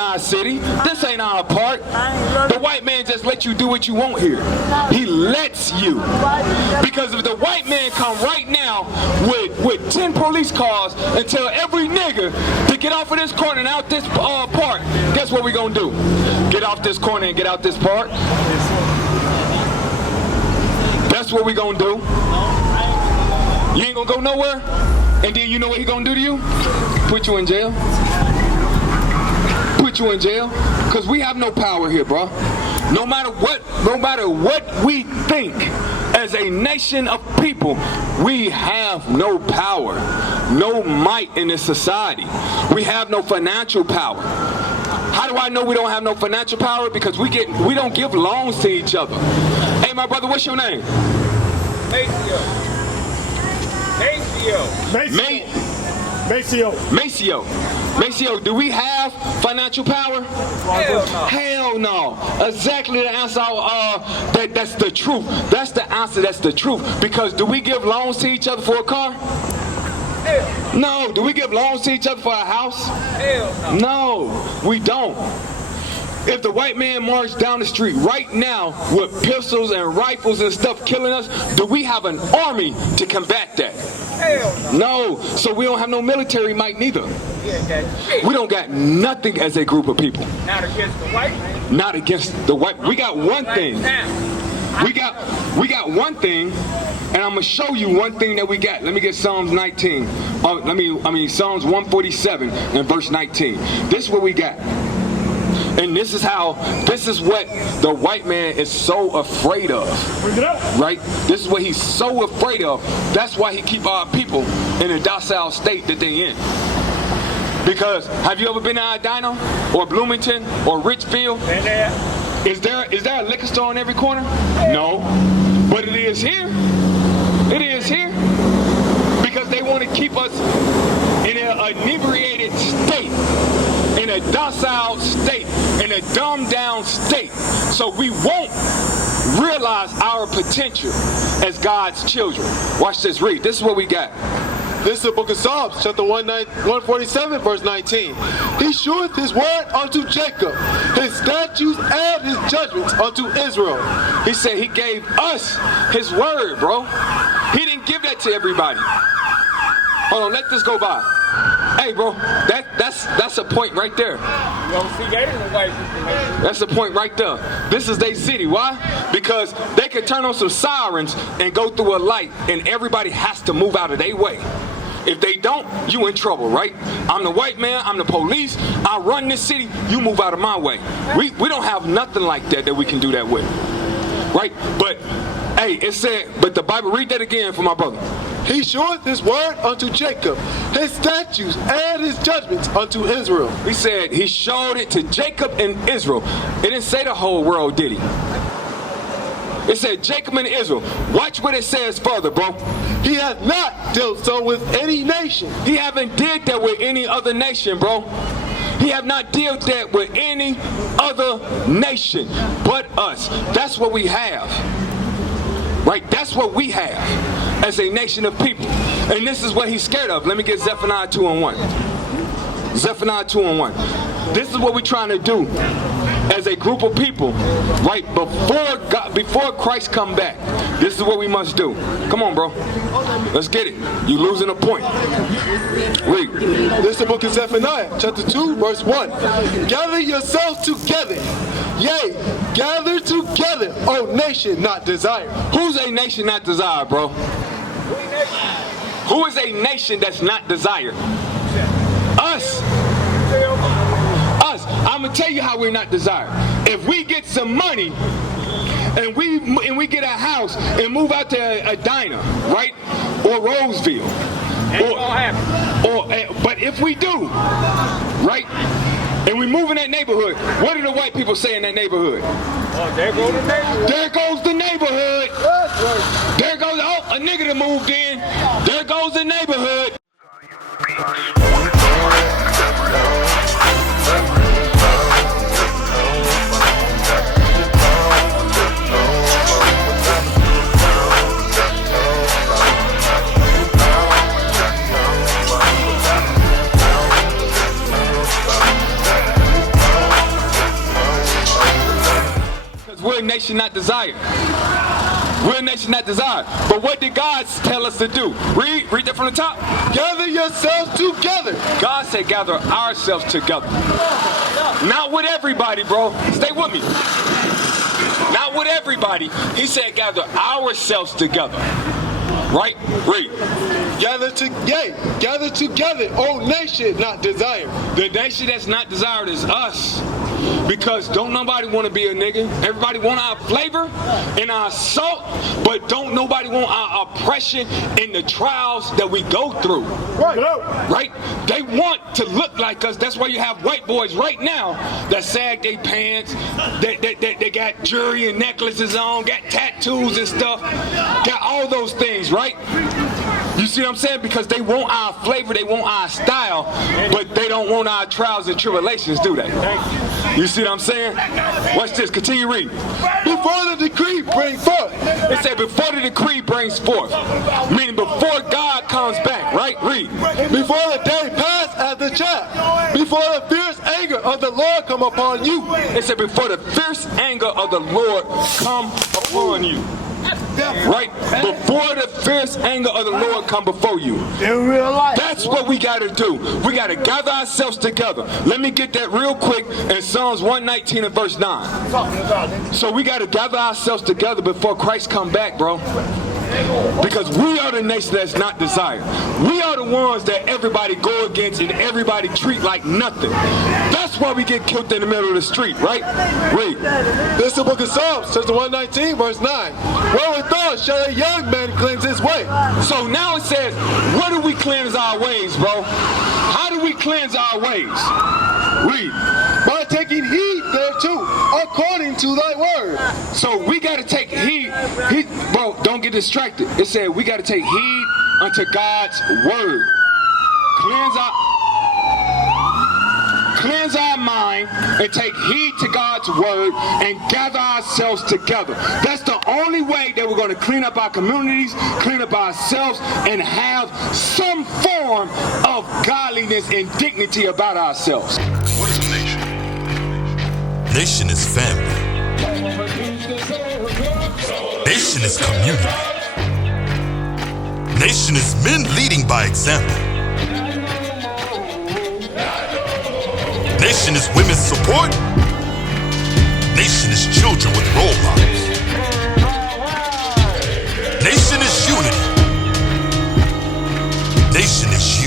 our city. This ain't our part. The white man just let you do what you want here. He lets you. Because if the white man come right now with 10 police cars and tell every nigga to get off of this corner and out this park, guess what we gonna do? Get off this corner and get out this park. That's what we gonna do. You ain't gonna go nowhere, and then you know what he gonna do to you? Put you in jail. Put you in jail. Cause we have no power here, bro. No matter what we think as a nation of people, we have no power, no might in this society. We have no financial power. How do I know we don't have no financial power? Because we don't give loans to each other. Hey, my brother, what's your name? Maceo, do we have financial power? Hell no. Hell no. Exactly the answer. That's the truth. That's the answer. That's the truth. Because do we give loans to each other for a car? Hell no. No. Do we give loans to each other for a house? Hell no. No, we don't. If the white man marched down the street right now with pistols and rifles and stuff killing us, do we have an army to combat that? Hell no. No. So we don't have no military might neither. We don't got nothing as a group of people. Not against the white man. Not against the white. We got one thing. We got one thing, and I'm gonna show you one thing that we got. Let me get Psalms 19. Psalms 147 and verse 19. This is what we got. And this is what the white man is so afraid of. Right? This is what he's so afraid of. That's why he keep our people in a docile state that they in. Because have you ever been to Edina or Bloomington or Richfield? Is there a liquor store on every corner? No. But it is here. It is here. Because they want to keep us in an inebriated state, in a docile state, in a dumbed down state, so we won't realize our potential as God's children. Watch this, read. This is what we got. This is the book of Psalms, chapter 147, verse 19. He sheweth his word unto Jacob, his statutes and his judgments unto Israel. He said he gave us his word, bro. He didn't give that to everybody. Hold on, let this go by. Hey, bro, that's a point right there. That's a point right there. This is their city. Why? Because they can turn on some sirens and go through a light, and everybody has to move out of their way. If they don't, you in trouble, right? I'm the white man, I'm the police, I run this city, you move out of my way. We don't have nothing like that we can do that with. Right? But, hey, it said, but the Bible, read that again for my brother. He sheweth his word unto Jacob, his statutes and his judgments unto Israel. He said he showed it to Jacob and Israel. It didn't say the whole world, did he? It said Jacob and Israel. Watch what it says further, bro. He hath not dealt so with any nation. He haven't did that with any other nation, bro. He have not dealt that with any other nation but us. That's what we have. Right? That's what we have as a nation of people. And this is what he's scared of. Let me get Zephaniah 2:1. Zephaniah 2:1. This is what we're trying to do as a group of people, right? Before Christ come back. This is what we must do. Come on, bro. Let's get it. You losing a point. Read. This is the book of Zephaniah, chapter 2, verse 1. Gather yourselves together. Yea, gather together, O nation not desired. Who's a nation not desired, bro? Who is a nation that's not desired? Us. Us. I'm gonna tell you how we're not desired. If we get some money and we get a house and move out to Edina, right, or Roseville, but if we do, right, and we move in that neighborhood, what do the white people say in that neighborhood? Oh, there goes the neighborhood. There goes the neighborhood. There goes, oh, a nigga that moved in. There goes the neighborhood. a nation not desired. We're a nation not desired. But what did God tell us to do? Read that from the top. Gather yourselves together. God said gather ourselves together. Not with everybody, bro. Stay with me. Not with everybody. He said gather ourselves together. Right? Read. Gather together, O nation not desired. The nation that's not desired is us. Because don't nobody want to be a nigga. Everybody want our flavor and our salt, but don't nobody want our oppression and the trials that we go through. Right? They want to look like us. That's why you have white boys right now that sag their pants, they got jewelry and necklaces on, got tattoos and stuff, got all those things, right? You see what I'm saying? Because they want our flavor, they want our style, but they don't want our trials and tribulations, do they? You see what I'm saying? Watch this, continue reading. Before the decree bring forth. It said before the decree brings forth, meaning before God comes back, right? Read. Before the day pass as the chaff. Before the fierce anger of the Lord come upon you. It said before the fierce anger of the Lord come upon you. Right? Before the fierce anger of the Lord come before you. In real life. That's what we got to do. We got to gather ourselves together. Let me get that real quick in Psalms 119 and verse 9. So we got to gather ourselves together before Christ come back, bro. Because we are the nation that's not desired. We are the ones that everybody go against and everybody treat like nothing. That's why we get killed in the middle of the street, right? Read. This is the book of Psalms, chapter 119, verse 9. Wherewithal shall a young man cleanse his way? So now it says, what do we cleanse our ways, bro? How do we cleanse our ways? Read. By taking heed thereto, according to thy word. So we got to take heed. Bro, don't get distracted. It said we got to take heed unto God's word. Cleanse our mind and take heed to God's word and gather ourselves together. That's the only way that we're going to clean up our communities, clean up ourselves, and have some form of godliness and dignity about ourselves. What is a nation? Nation is family. Nation is community. Nation is men leading by example. Nation is women's support. Nation is children with role models. Nation is unity. Nation is